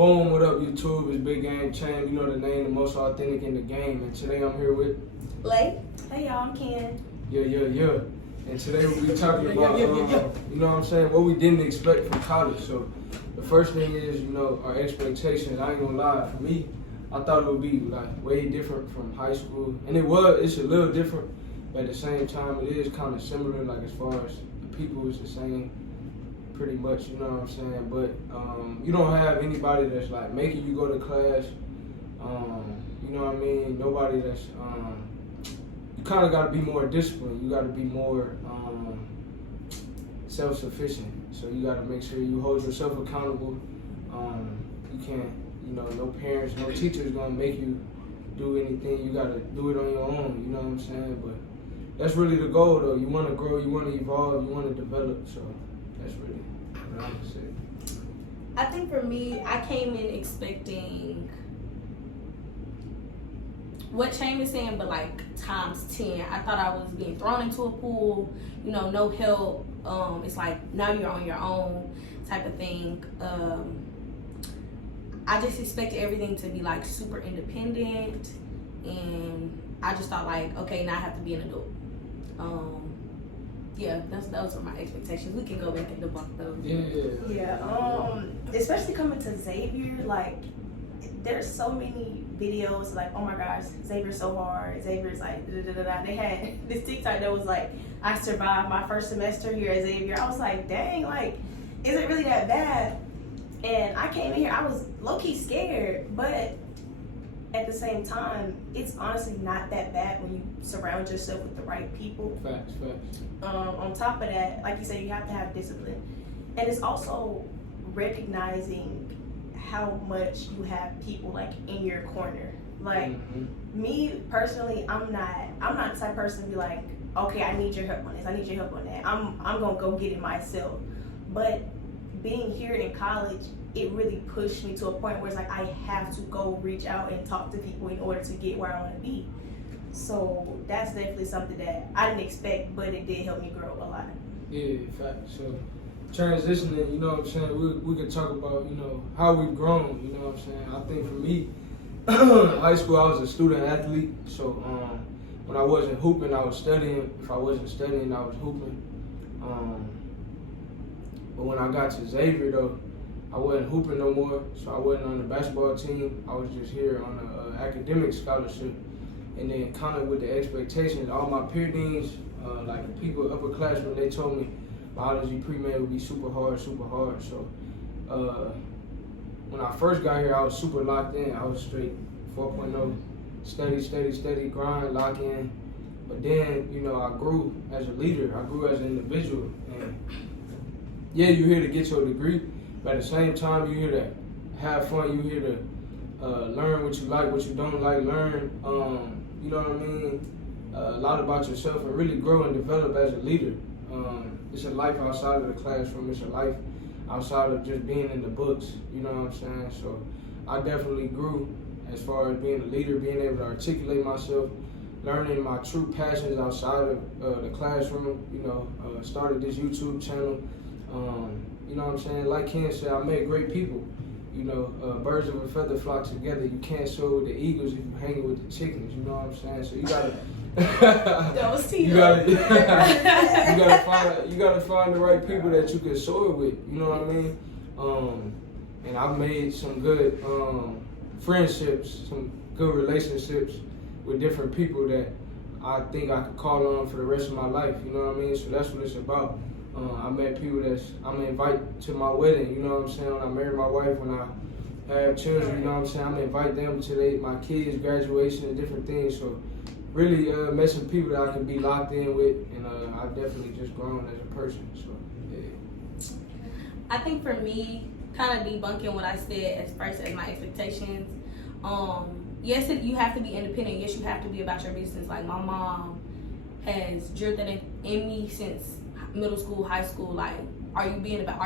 Boom, what up YouTube? It's BigGameCham, you know the name, the most authentic in the game. And today I'm here with Lay. Hey y'all, I'm Ken. Yeah. And today we'll be talking about, you know what I'm saying, what we didn't expect from college. So the first thing is, you know, our expectations. I ain't gonna lie, for me, I thought it would be like way different from high school. And it's a little different, but at the same time, it is kind of similar, like as far as the people is the same. Pretty much, you know what I'm saying, but you don't have anybody that's like making you go to class, you know what I mean, nobody that's, you kind of got to be more disciplined, you got to be more self-sufficient, so you got to make sure you hold yourself accountable. You can't, you know, no parents, no teachers gonna make you do anything, you got to do it on your own, you know what I'm saying, but that's really the goal though. You want to grow, you want to evolve, you want to develop, so that's really what I'm gonna say. I think for me, I came in expecting what Shane is saying, but like times 10. I thought I was being thrown into a pool, you know, no help. It's like now you're on your own type of thing. I just expected everything to be like super independent, and I just thought like, okay, now I have to be an adult. Yeah, those were my expectations. We can go back and debunk those. Yeah. Especially coming to Xavier, like there's so many videos like, oh my gosh, Xavier's so hard. Xavier's like da-da-da-da. They had this TikTok that was like, I survived my first semester here at Xavier. I was like, dang, like, is it really that bad? And I came in here, I was low-key scared, but at the same time, it's honestly not that bad when you surround yourself with the right people. Facts. On top of that, like you said, you have to have discipline. And it's also recognizing how much you have people like in your corner. Like me personally, I'm not the type of person to be like, okay, I need your help on this, I need your help on that. I'm gonna go get it myself. But being here in college, it really pushed me to a point where it's like I have to go reach out and talk to people in order to get where I want to be. So that's definitely something that I didn't expect, but it did help me grow a lot. Yeah, fact. So transitioning, you know what I'm saying, we could talk about, you know, how we've grown, you know what I'm saying. I think for me, in high school I was a student athlete, so when I wasn't hooping, I was studying. If I wasn't studying, I was hooping. But when I got to Xavier though, I wasn't hooping no more, so I wasn't on the basketball team. I was just here on an academic scholarship. And then kind of with the expectations, all my peer deans, like the people, upperclassmen, they told me biology pre-med would be super hard. So when I first got here, I was super locked in. I was straight 4.0, steady, grind, lock in. But then, you know, I grew as a leader. I grew as an individual. And yeah, you're here to get your degree, but at the same time, you're here to have fun. You're here to learn what you like, what you don't like, learn, you know what I mean, a lot about yourself, and really grow and develop as a leader. It's a life outside of the classroom. It's a life outside of just being in the books, you know what I'm saying? So I definitely grew as far as being a leader, being able to articulate myself, learning my true passions outside of the classroom, you know, started this YouTube channel. You know what I'm saying? Like Ken said, I met great people. You know, birds of a feather flock together. You can't soar with the eagles if you hanging with the chickens. You know what I'm saying? So you gotta, you gotta find the right people that you can soar with. You know what I mean? And I've made some good friendships, some good relationships with different people that I think I could call on for the rest of my life. You know what I mean? So that's what it's about. I met people that I'm gonna invite to my wedding, you know what I'm saying? When I marry my wife, when I have children, you know what I'm saying? I'm gonna invite them to my kids' graduation and different things. So really met some people that I can be locked in with, and I've definitely just grown as a person. So yeah. I think for me, kind of debunking what I said as first as my expectations. Yes, you have to be independent. Yes, you have to be about your business. Like my mom has drilled that in me since middle school, high school. Like, are you being about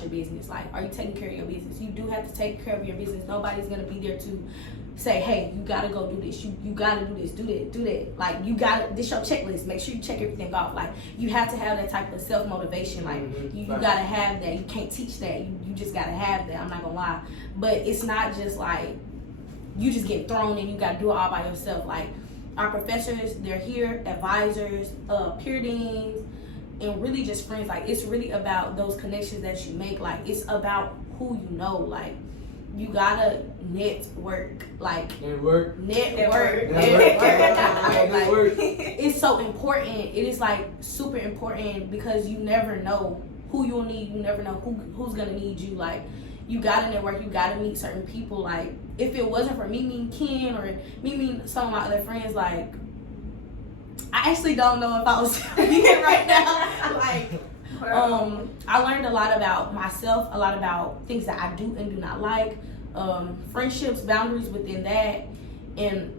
your business? Like, are you taking care of your business? You do have to take care of your business. Nobody's gonna be there to say, hey, you gotta go do this. You gotta do this. Do that. Like, you gotta, this your checklist. Make sure you check everything off. Like, you have to have that type of self-motivation. Like, you gotta have that. You can't teach that. You just gotta have that. I'm not gonna lie. But it's not just like, you just get thrown and you gotta do it all by yourself. Like, our professors, they're here, advisors, peer deans, and really just friends. Like, it's really about those connections that you make. Like, it's about who you know. Like, you gotta network. Like, network. It's so important. It is like super important because you never know who you'll need. You never know who's gonna need you. Like, you gotta network. You gotta meet certain people. Like, if it wasn't for me meeting Ken or me meeting some of my other friends, like, I actually don't know if I was here right now. Like, I learned a lot about myself, a lot about things that I do and do not like, friendships, boundaries within that, and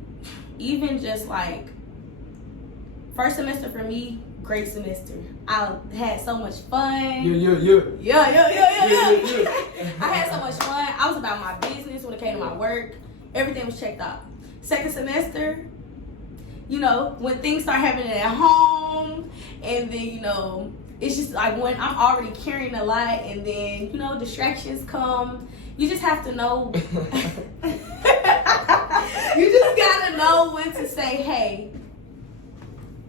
even just like, first semester for me, great semester. I had so much fun. Yeah. I had so much fun. I was about my business when it came to my work. Everything was checked out. Second semester, you know, when things start happening at home, and then, you know, it's just like when I'm already carrying a lot, and then, you know, distractions come. You just have to know. You just gotta know when to say, hey.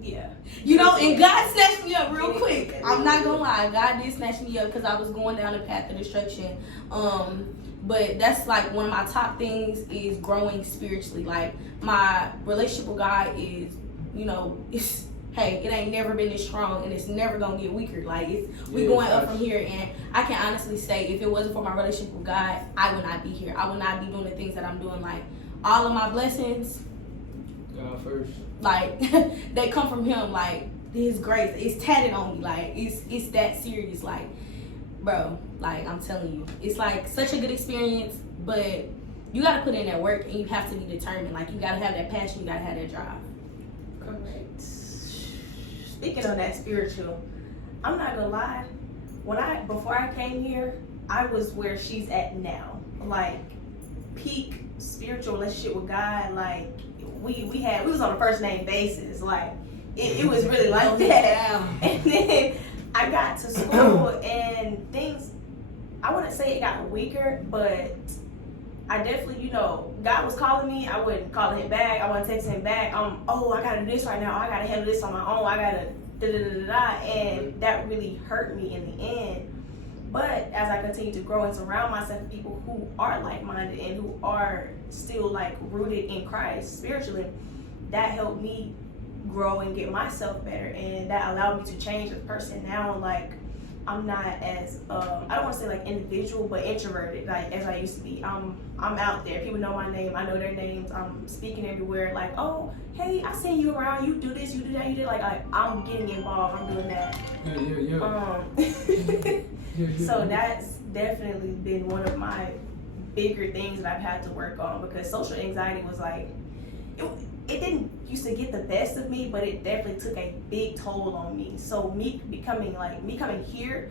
Yeah. You know, and God snatched me up real quick. I'm not gonna lie, God did snatch me up because I was going down a path of destruction. But that's like one of my top things is growing spiritually. Like, my relationship with God is, you know, it's, hey, it ain't never been this strong, and it's never gonna get weaker. Like, we going up from here, and I can honestly say, if it wasn't for my relationship with God, I would not be here. I would not be doing the things that I'm doing. Like, all of my blessings, God first. Like, they come from Him. Like, His grace, it's tatted on me. Like, it's that serious. Like, bro, like, I'm telling you, it's like such a good experience. But you gotta put in that work, and you have to be determined. Like, you gotta have that passion. You gotta have that drive. Correct. Speaking of that spiritual, I'm not gonna lie. Before I came here, I was where she's at now. Like, peak spiritual relationship with God. Like, we was on a first name basis. Like, it was really like that. And then I got to school and things, I wouldn't say it got weaker, but I definitely, you know, God was calling me. I wasn't calling him back. I wasn't texting him back. Oh, I gotta do this right now. I gotta handle this on my own. I gotta da-da-da-da-da. And that really hurt me in the end. But as I continue to grow and surround myself with people who are like-minded and who are still like rooted in Christ spiritually, that helped me grow and get myself better, and that allowed me to change as a person. Now, like, I'm not as I don't want to say like individual, but introverted like as I used to be. I'm out there. People know my name. I know their names. I'm speaking everywhere. Like, oh, hey, I seen you around. You do this. You do that. You do like I'm getting involved. I'm doing that. So that's definitely been one of my bigger things that I've had to work on, because social anxiety was like, it didn't used to get the best of me, but it definitely took a big toll on me. So me coming here,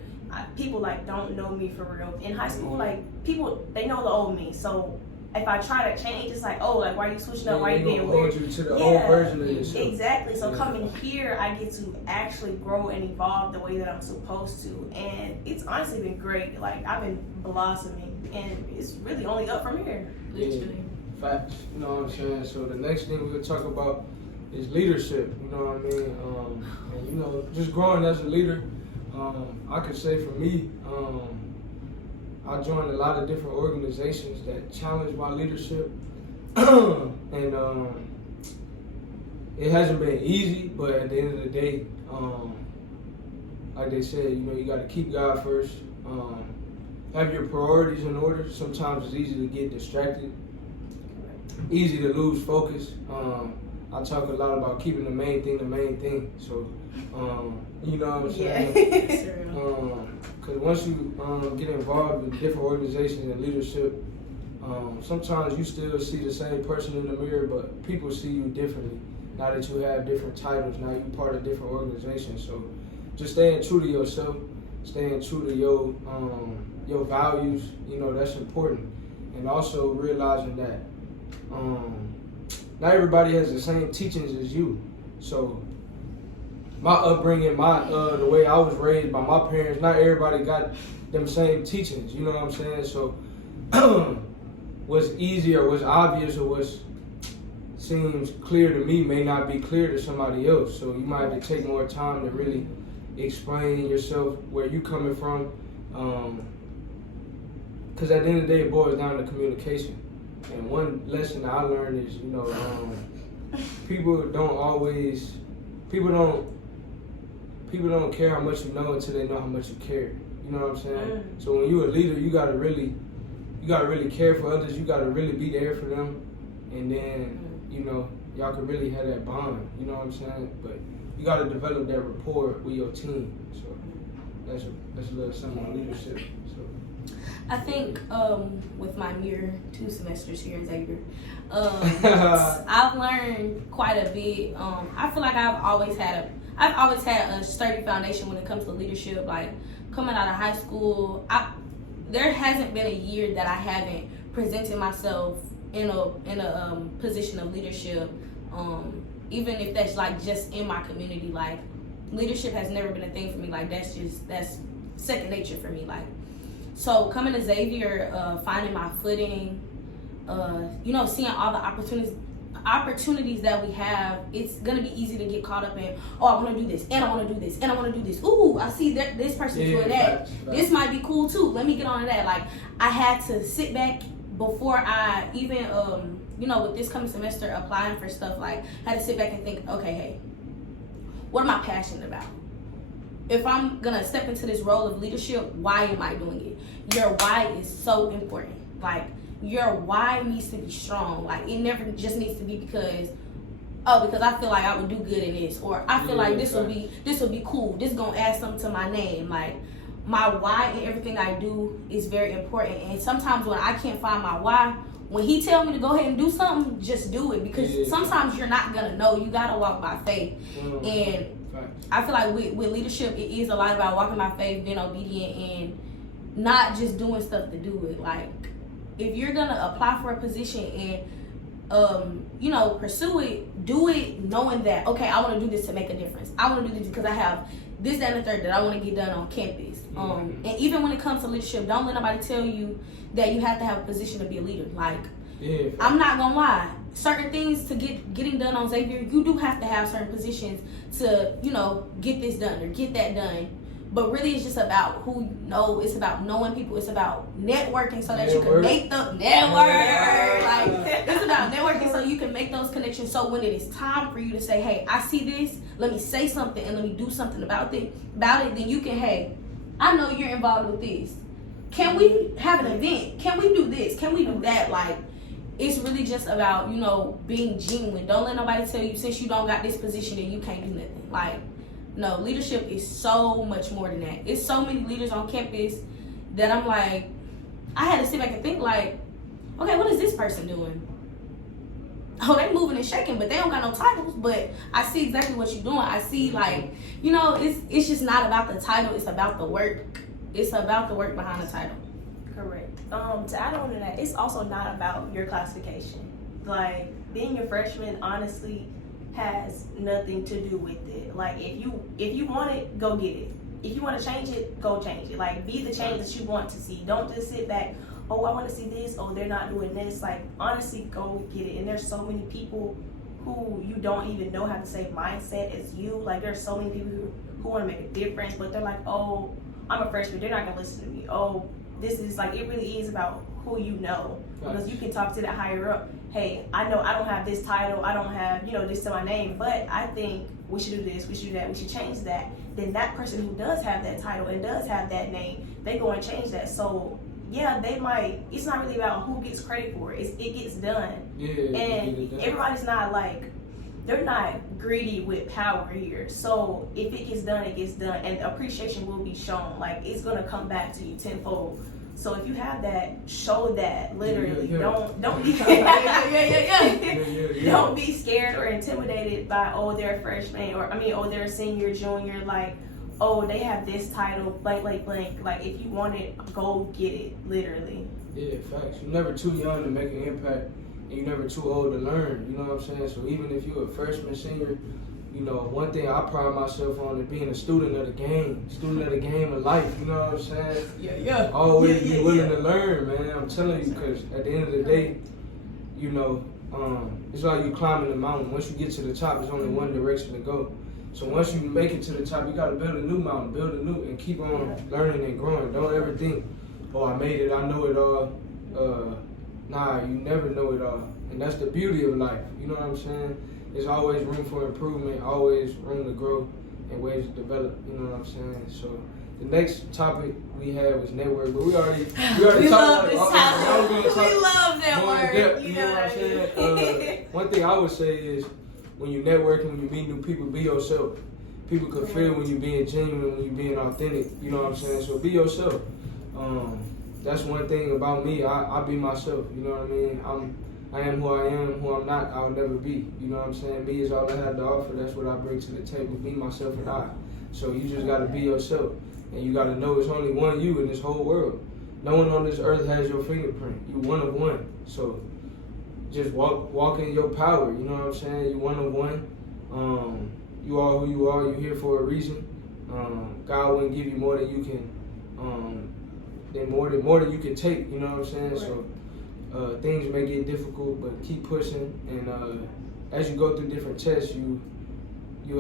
people like don't know me for real. In high school, like, people, they know the old me. So if I try to change, it's like, oh, like, why are you switching up? Why are you being weird? You to the old version of yourself. Exactly. So coming here, I get to actually grow and evolve the way that I'm supposed to, and it's honestly been great. Like, I've been blossoming, and it's really only up from here. Literally. Facts, you know what I'm saying? So the next thing we'll talk about is leadership, you know what I mean? And, you know, just growing as a leader. I could say for me, I joined a lot of different organizations that challenge my leadership. And it hasn't been easy, but at the end of the day, like they said, you know, you got to keep God first. Have your priorities in order. Sometimes it's easy to get distracted. Easy to lose focus. I talk a lot about keeping the main thing. So, you know what I'm saying? Because once you get involved in different organizations and leadership, sometimes you still see the same person in the mirror, but people see you differently. Now that you have different titles, now you're part of different organizations. So, just staying true to yourself, staying true to your values. You know, that's important, and also realizing that not everybody has the same teachings as you. So my upbringing, the way I was raised by my parents, not everybody got them same teachings. You know what I'm saying? So what's easy or what's obvious or what seems clear to me may not be clear to somebody else. So you might have to take more time to really explain yourself, where you coming from. Because at the end of the day, it boils down to communication. And one lesson I learned is, people don't care how much you know until they know how much you care. You know what I'm saying? So when you're a leader, you gotta really care for others. You gotta really be there for them, and then y'all can really have that bond. You know what I'm saying? But you gotta develop that rapport with your team. So that's a little something on leadership. So I think with my mere 2 semesters here in Xavier, I've learned quite a bit. I feel like I've always had a sturdy foundation when it comes to leadership. Like coming out of high school, there hasn't been a year that I haven't presented myself in a position of leadership. Even if that's like just in my community, like leadership has never been a thing for me. Like that's second nature for me. Like, so coming to Xavier, finding my footing, seeing all the opportunities that we have, it's gonna be easy to get caught up in, oh, I want to do this, and I want to do this, and I want to do this. Ooh, I see that this person's doing that. This might be cool too. Let me get on to that. Like, I had to sit back before I even, with this coming semester applying for stuff. Like, I had to sit back and think, okay, hey, what am I passionate about? If I'm gonna step into this role of leadership, why am I doing it? Your why is so important. Like, your why needs to be strong. Like, it never just needs to be because I feel like I would do good in this, or I feel like this will be cool. This gonna add something to my name. Like, my why in everything I do is very important. And sometimes when I can't find my why, when he tell me to go ahead and do something, just do it, because sometimes you're not gonna know. You gotta walk by faith. And I feel like with leadership, it is a lot about walking by faith, being obedient, and not just doing stuff to do it. Like, if you're gonna apply for a position and pursue it, do it knowing that, okay, I want to do this to make a difference. I want to do this because I have this, that, and the third that I want to get done on campus. And even when it comes to leadership, don't let nobody tell you that you have to have a position to be a leader. Like, I'm not gonna lie, certain things to getting done on Xavier, you do have to have certain positions to get this done or get that done. But really, it's just about who you know. It's about knowing people. It's about networking so that you can make the network. Like, it's about networking so you can make those connections. So when it is time for you to say, hey, I see this, let me say something and let me do something about it, then you can, hey, I know you're involved with this. Can we have an event? Can we do this? Can we do that? Like, it's really just about, being genuine. Don't let nobody tell you, since you don't got this position, that you can't do nothing. Like, no, leadership is so much more than that. It's so many leaders on campus that I'm like, I had to sit back and think, like, okay, what is this person doing? Oh, they moving and shaking, but they don't got no titles. But I see exactly what you're doing. I see, like, it's just not about the title. It's about the work. It's about the work behind the title. Correct. To add on to that, it's also not about your classification. Like, being a freshman, honestly, has nothing to do with it. Like, if you want it, go get it. If you want to change it, go change it. Like, be the change that you want to see. Don't just sit back, oh, I want to see this, oh, they're not doing this. Like, honestly, go get it. And there's so many people who you don't even know have the same mindset as you. Like, there's so many people who want to make a difference, but they're like, oh, I'm a freshman, they're not gonna listen to me. Oh, this is like, it really is about who you know. Because you can talk to that higher up. Hey, I know I don't have this title, I don't have, this to my name, but I think we should do this, we should do that, we should change that. Then that person who does have that title and does have that name, they go and change that. So yeah, they might, it's not really about who gets credit for it, it gets done. And everybody's not like, they're not greedy with power here. So if it gets done, it gets done, and appreciation will be shown. Like, it's gonna come back to you tenfold. So if you have that, show that. Literally, don't be don't be scared or intimidated by, oh, they're a freshman, or oh, they're a senior, junior. Like, oh, they have this title, blank. Like, if you want it, go get it. Literally. Yeah, facts. You're never too young to make an impact and you're never too old to learn. You know what I'm saying? So even if you're a freshman, senior, you know, one thing I pride myself on is being a student of the game of life. You know what I'm saying? Yeah. Always be willing to learn, man. I'm telling you, because at the end of the day, you know, it's like you climbing the mountain. Once you get to the top, there's only one direction to go. So once you make it to the top, you got to build a new mountain, and keep on learning and growing. Don't ever think, oh, I made it, I know it all. Nah, you never know it all. And that's the beauty of life. You know what I'm saying? There's always room for improvement, always room to grow and ways to develop. You know what I'm saying? So the next topic we had was network, but we already we love talked this about topic. We love network. You know what I'm saying? One thing I would say is when you networking, when you meet new people, be yourself. People can feel when you're being genuine, when you're being authentic. You know what I'm saying? So be yourself. That's one thing about me. I be myself. You know what I mean? I am who I am. Who I'm not, I'll never be. You know what I'm saying? Me is all I have to offer. That's what I bring to the table. Me, myself, and I. So you just got to be yourself. And you got to know it's only one you in this whole world. No one on this earth has your fingerprint. You one of one. So just walk in your power. You know what I'm saying? You one of one. You are who you are. You're here for a reason. God wouldn't give you more than you can. More than you can take. You know what I'm saying? Right. So things may get difficult, but keep pushing. And as you go through different tests, you'll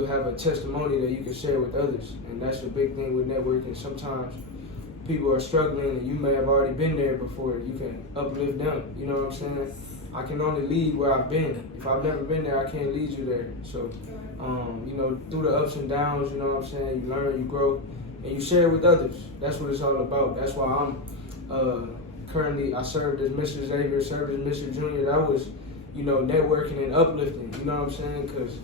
have a testimony that you can share with others. And that's the big thing with networking. Sometimes people are struggling and you may have already been there before. You can uplift them. You know what I'm saying? I can only lead where I've been. If I've never been there, I can't lead you there. So, you know, through the ups and downs, you know what I'm saying? You learn, you grow, and you share with others. That's what it's all about. That's why I'm currently, I served as Mr. Xavier, served as Mr. Junior. That was, you know, networking and uplifting. You know what I'm saying? Because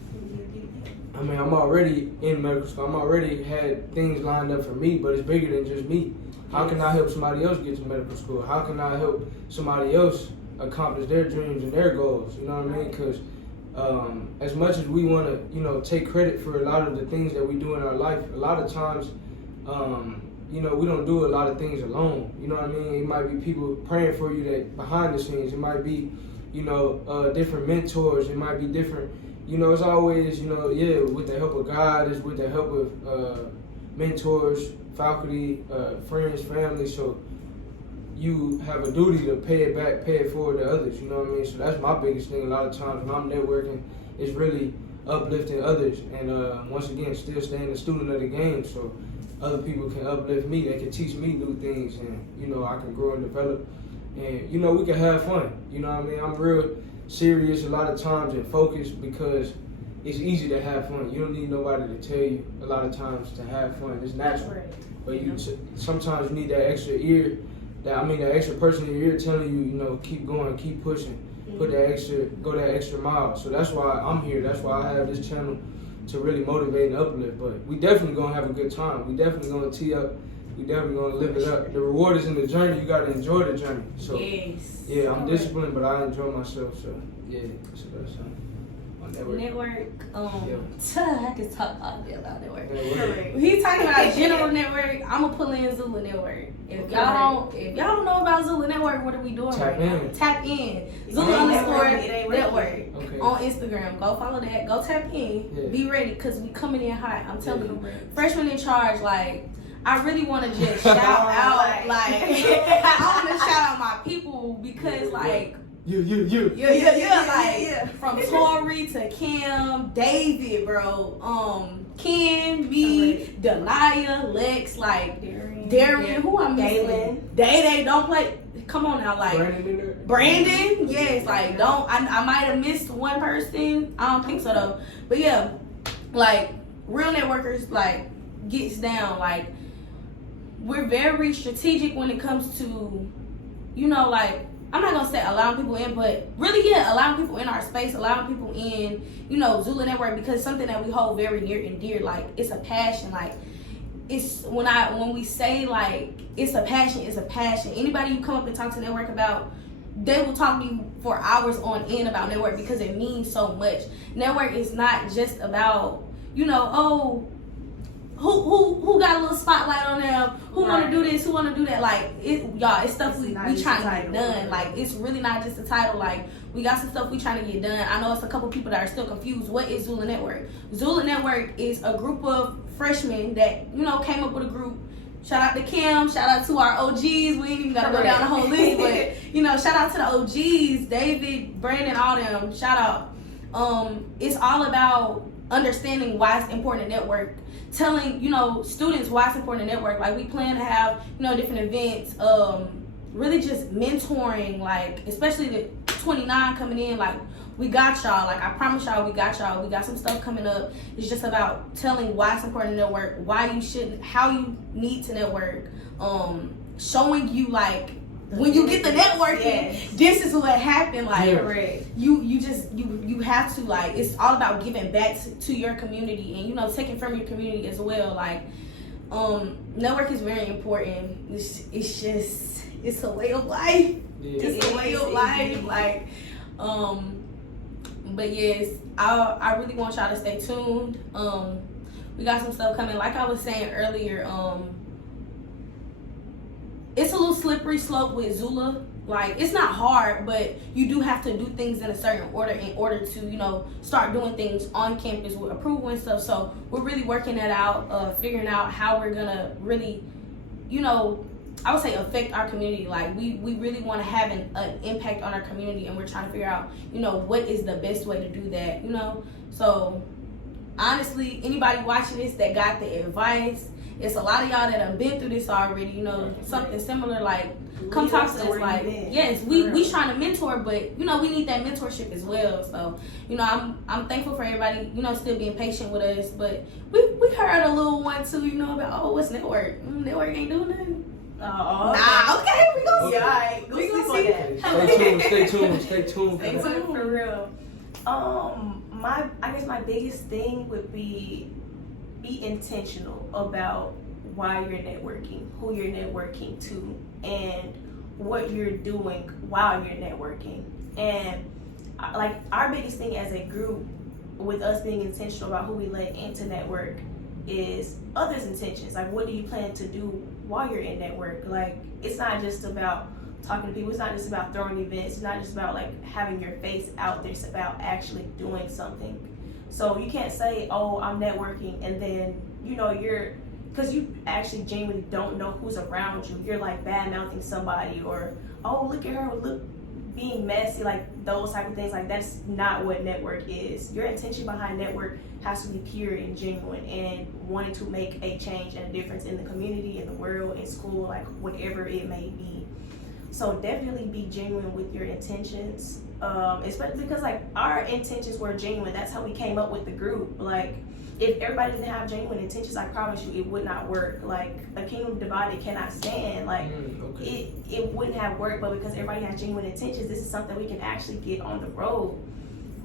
I mean, I'm already in medical school. I'm already had things lined up for me, but it's bigger than just me. How can I help somebody else get to medical school? How can I help somebody else accomplish their dreams and their goals? You know what I mean? Because as much as we want to, you know, take credit for a lot of the things that we do in our life, a lot of times, you know, we don't do a lot of things alone. You know what I mean? It might be people praying for you that behind the scenes. It might be, you know, different mentors. It might be different. You know, it's always, you know, with the help of God, it's with the help of mentors, faculty, friends, family. So you have a duty to pay it back, pay it forward to others. You know what I mean? So that's my biggest thing. A lot of times when I'm networking, it's really uplifting others. And once again, still staying a student of the game. So other people can uplift me. They can teach me new things. And, you know, I can grow and develop. And, you know, we can have fun. You know what I mean? I'm real serious a lot of times and focused because it's easy to have fun. You don't need nobody to tell you a lot of times to have fun. It's natural. Right. But you sometimes you need that extra ear, that extra person in your ear telling you, you know, keep going, keep pushing, go that extra mile. So that's why I'm here. That's why I have this channel to really motivate and uplift. But we definitely gonna have a good time. We definitely gonna tee up. We definitely gonna live it up. The reward is in the journey. You gotta enjoy the journey. So yeah, I'm disciplined, but I enjoy myself. So yeah, so that's my network. I can talk all day about network. He's talking about general network. I'm gonna pull in Zula Network. If y'all don't know about Zula Network, what are we doing right now? Tap in. Zula_network on Instagram. Go follow that. Go tap in. Yeah. Be ready, cause we coming in hot. I'm telling you, freshman in charge. Like, I really want to just shout out. Like, I want to shout out my people because like. From Tori to Cam, David, bro, Ken, me, Delia, Lex, like Darian, who I'm missing? Day don't play. Come on now, like Brandon, yes, like don't. I might have missed one person. I don't think so though. But yeah, like real networkers, like gets down. Like we're very strategic when it comes to, you know, like. I'm not gonna say allowing people in, but really, allowing people in our space, allowing people in, you know, Zula Network, because it's something that we hold very near and dear. Like, it's a passion. Like, it's when we say like it's a passion, it's a passion. Anybody you come up and talk to network about, they will talk to you for hours on end about network because it means so much. Network is not just about, you know, who got a little spotlight on them, who want to do this, who want to do that. Like, y'all, it's stuff we trying to get done. Like, it's really not just a title. Like, we got some stuff we trying to get done. I know it's a couple people that are still confused. What is Zula Network? Zula Network is a group of freshmen that, you know, came up with a group. Shout out to Kim. Shout out to our OGs. We ain't even got to go down the whole list. But, you know, shout out to the OGs. David, Brandon, all them. Shout out. It's all about understanding why it's important to network. Telling, you know, students why it's important to network. Like, we plan to have, you know, different events. Really just mentoring, like, especially the 29 coming in. Like, we got y'all. Like, I promise y'all, we got y'all. We got some stuff coming up. It's just about telling why it's important to network, why you shouldn't, how you need to network, showing you, like, when you get the networking, this is what happened. Like, you have to, like, it's all about giving back to your community and, you know, taking from your community as well. Like, network is very important. It's just, it's a way of life. Yeah. It's a way of life. Like, but yes, I really want y'all to stay tuned. We got some stuff coming. Like I was saying earlier, it's a little slippery slope with Zula. Like, it's not hard, but you do have to do things in a certain order in order to, you know, start doing things on campus with approval and stuff. So we're really working that out, figuring out how we're gonna really, you know, I would say affect our community. Like, we really want to have an impact on our community, and we're trying to figure out, you know, what is the best way to do that, you know. So honestly, anybody watching this that got the advice, it's a lot of y'all that have been through this already, you know, something similar. Like, come talk to us. Like, yes, we trying to mentor, but, you know, we need that mentorship as well. So, you know, I'm thankful for everybody, you know, still being patient with us. But we heard a little one too, you know, about, oh, what's network? Network ain't doing nothing. Oh, okay, we gonna see. Yeah, we gonna see that. Stay tuned. Stay tuned for real. I guess my biggest thing would be intentional about why you're networking, who you're networking to, and what you're doing while you're networking. And like, our biggest thing as a group, with us being intentional about who we let into network, is others' intentions. Like, what do you plan to do while you're in network? Like, it's not just about talking to people. It's not just about throwing events. It's not just about, like, having your face out there. It's about actually doing something. So you can't say, oh, I'm networking, and then, you know, because you actually genuinely don't know who's around you. You're, like, bad-mouthing somebody, or, oh, look at her, being messy, like, those type of things. Like, that's not what network is. Your intention behind network has to be pure and genuine, and wanting to make a change and a difference in the community, in the world, in school, like, whatever it may be. So definitely be genuine with your intentions, especially because, like, our intentions were genuine. That's how we came up with the group. Like, if everybody didn't have genuine intentions, I promise you, it would not work. Like, a kingdom divided cannot stand. Like, it wouldn't have worked. But because everybody has genuine intentions, this is something we can actually get on the road.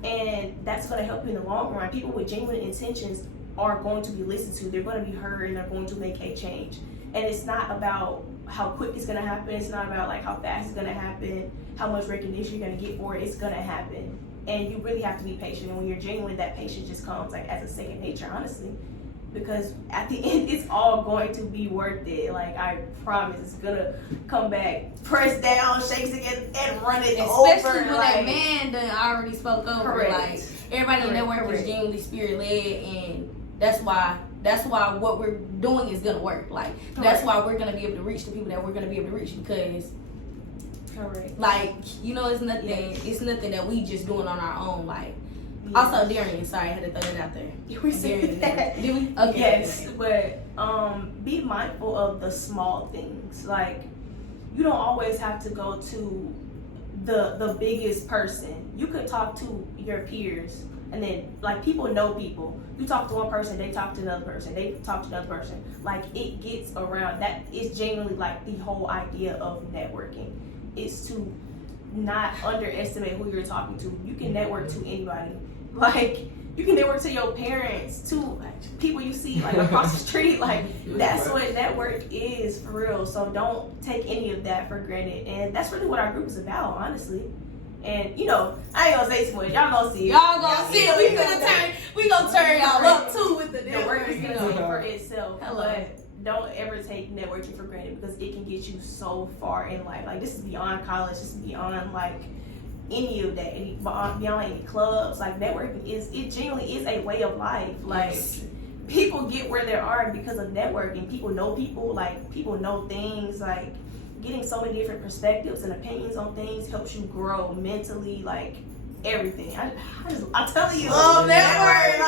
And that's going to help you in the long run. People with genuine intentions are going to be listened to. They're going to be heard, and they're going to make a change. And it's not about how quick it's going to happen. It's not about, like, how fast it's going to happen, how much recognition you're going to get for it. It's going to happen. And you really have to be patient. And when you're genuine, that patience just comes, like, as a second nature, honestly. Because at the end, it's all going to be worth it. Like, I promise, it's going to come back, press down, shakes again, and run it over. Especially when that man done already spoke over. Correct. Like, everybody in network is genuinely spirit-led, and that's why what we're doing is going to work. Like, that's why we're going to be able to reach the people that we're going to be able to reach, because like, you know, it's nothing that we just doing on our own. Like, also Darian, sorry, I had to throw that out there. We said that. Did we? Okay. Yes, but be mindful of the small things. Like, you don't always have to go to the biggest person. You could talk to your peers, and then, like, people know people. You talk to one person, they talk to another person, they talk to another person. Like, it gets around. That is genuinely, like, the whole idea of networking. Is to not underestimate who you're talking to. You can network to anybody. Like, you can network to your parents, to people you see, like, across the street. Like, that's what network is, for real. So don't take any of that for granted. And that's really what our group is about, honestly. And you know, I ain't gonna say too much. Y'all gonna see it. Y'all gonna see it. We gonna turn y'all up too with the work is networking. gonna speak for itself. Hello. But don't ever take networking for granted because it can get you so far in life. Like this is beyond college. This is beyond like any of that. Beyond any clubs. Like networking it genuinely is a way of life. Like people get where they are because of networking. People know people. Like people know things. Like getting so many different perspectives and opinions on things helps you grow mentally. Like everything. I'm telling you. Love network.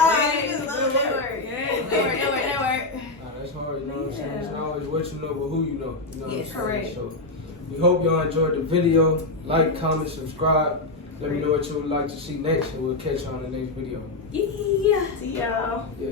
Love network. Network. That's hard, you know what I'm saying? It's not always what you know, but who you know. You know Yes, what I'm correct. saying? So we hope y'all enjoyed the video. Like, comment, subscribe. Let me know what you would like to see next, and we'll catch you on the next video. Yeah. See y'all. Yeah.